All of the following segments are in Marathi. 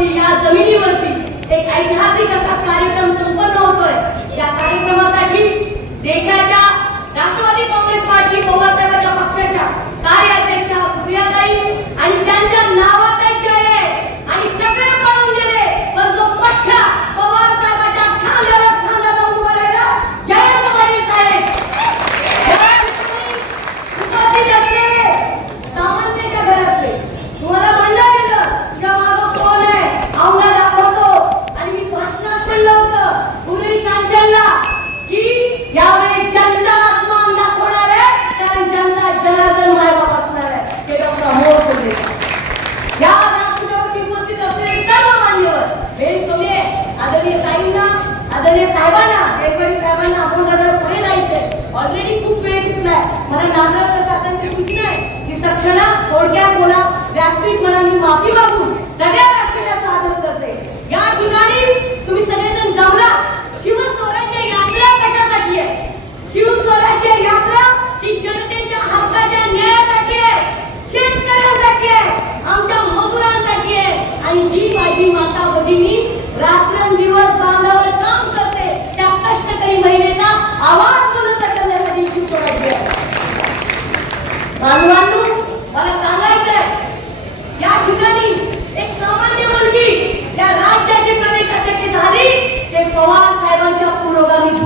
वरती या जमिनीवरती एक ऐतिहासिक असा कार्यक्रम संपन्न होतोय. त्या कार्यक्रमासाठी देशाच्या राष्ट्रवादी काँग्रेस पार्टी पवारसाहेबांच्या पक्षाच्या आदरणीय साहेबांना एडवाणी साहेबांना आपण दादा पुढे जायचे ऑलरेडी खूप वेळ घेतलाय. मला नांदराव प्रकाशांची सूचना आहे की सक्षणा थोडक्यात बोला. व्यासपीठ म्हणा मी माफी मागू. सगळ्या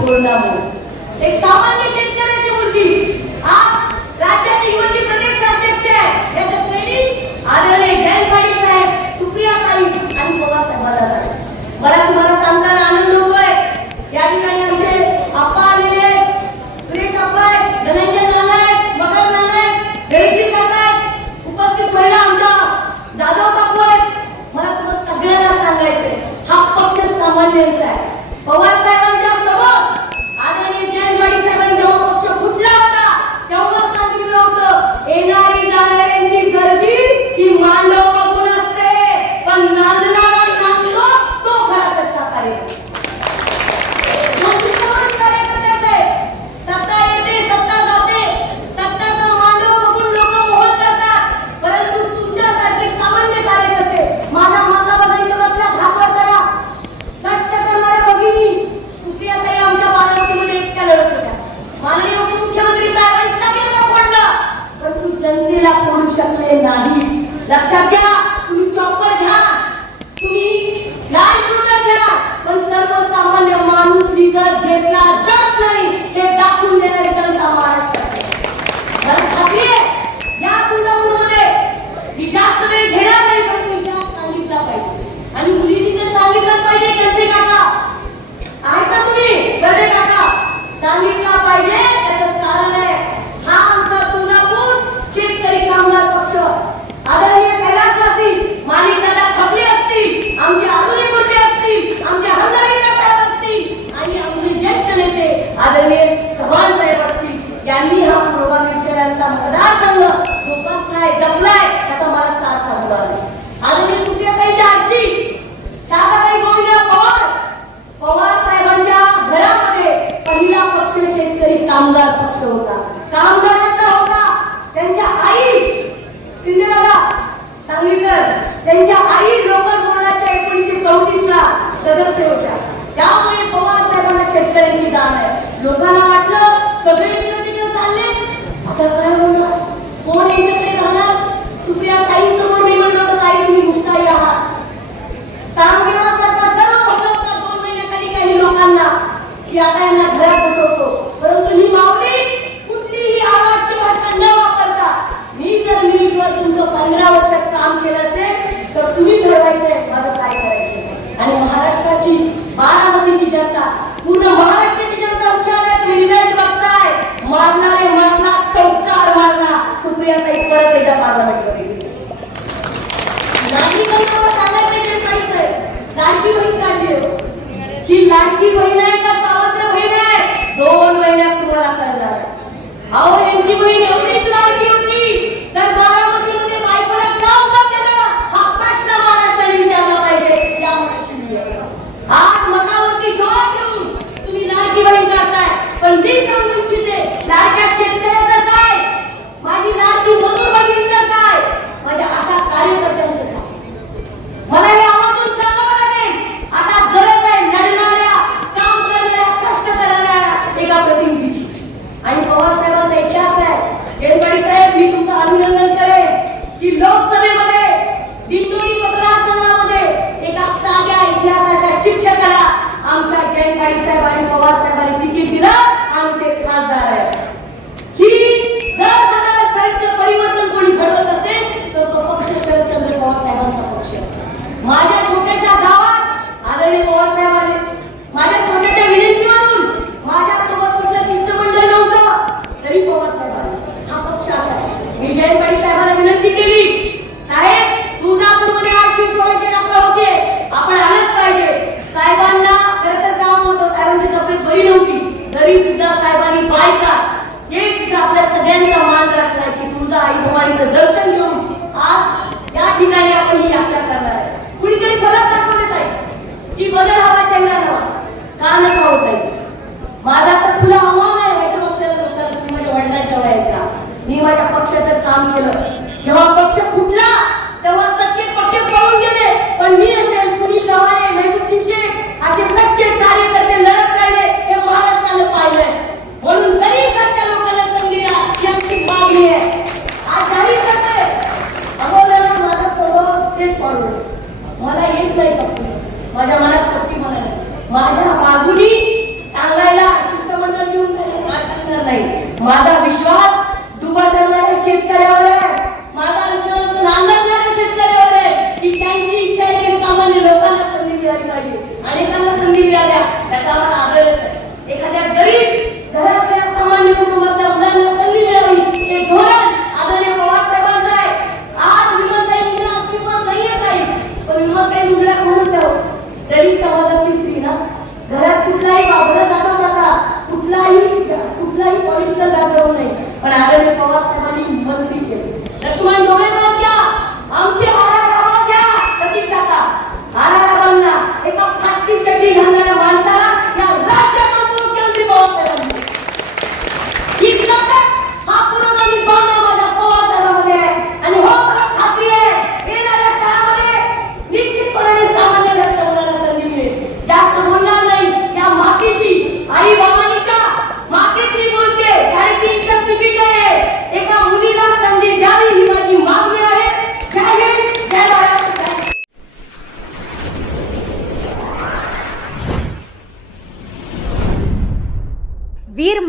पूर्णा एक सामान्य शेतकऱ्याची मुलगी. आज राज्याची युवती प्रदेश अध्यक्ष आहे. याच्या ट्रेनिंग आदरणीय जयंत साहेब. सुप्रिया ताई आणि पवार साहेबांना मला तुम्हाला सांगताना आनंद होतोय. या ठिकाणी आमचे आप्पा आलेले सुरेश आप्पा धनंजय नाना आहेत. मकर नाना आहेत. उपस्थित महिला आमच्या आहेत. मला तुम्हाला सगळ्यांना हा पक्ष सामान्यांचा आहे. गरजे काका. ऐका तुम्ही गरजे काका. सांगितलं पाहिजे? त्यामुळे पवार साहेबांना शेतकऱ्यांची दान आहे. लोकांना वाटलं सगळे इकडे तिकडे चालले. आता काय होणार? कोण यांच्याकडे राहणार? सुप्रिया ताई समोर मी म्हणलं होतं ताई तुम्ही मुक्ताई आहात. तामदेवा सरकार दररोज म्हटलं होता दोन महिन्याखाली काही लोकांना. की आता यांना घरा लाडकी बहीण आहे का सावत्र बहीण आहे? दोन महिन्यात तुम्हाला करणार. आहे अहो यांची बहीण एवढीच लाडकी होती. तर बारामती मध्ये बायकोला काम का केलं हा प्रश्न महाराष्ट्राने विचारला पाहिजे. या मनाची आज मनावरती डोळा घेऊन तुम्ही लाडकी बहीण करताय. पण मी लोकप्रतिनिधीची आणि पवारसाहेबांचा इतिहास आहे. जेलवाडी साहेब मी तुमचं अभिनंदन करेन की लोकसभेमध्ये दिंडोरी मतदारसंघामध्ये एका साध्या इतिहासाच्या शिक्षकाला आमच्या जयनवाडी साहेबांनी आणि पवारसाहेबांनी तिकीट दिलं. माईचं दर्शन घेऊन आज या ठिकाणी आपण ही यात्रा करणार आहे. कुणीतरी फरक दाखवलेच आहे. की बदल हवा चेहरा हवा. का नका होत आहे? माझा तर तुला हवा नाही माहिती बसलेला लोकांना तुम्ही माझ्या वडिलांच्या वयाच्या. मी माझ्या पक्षाचं काम केलं.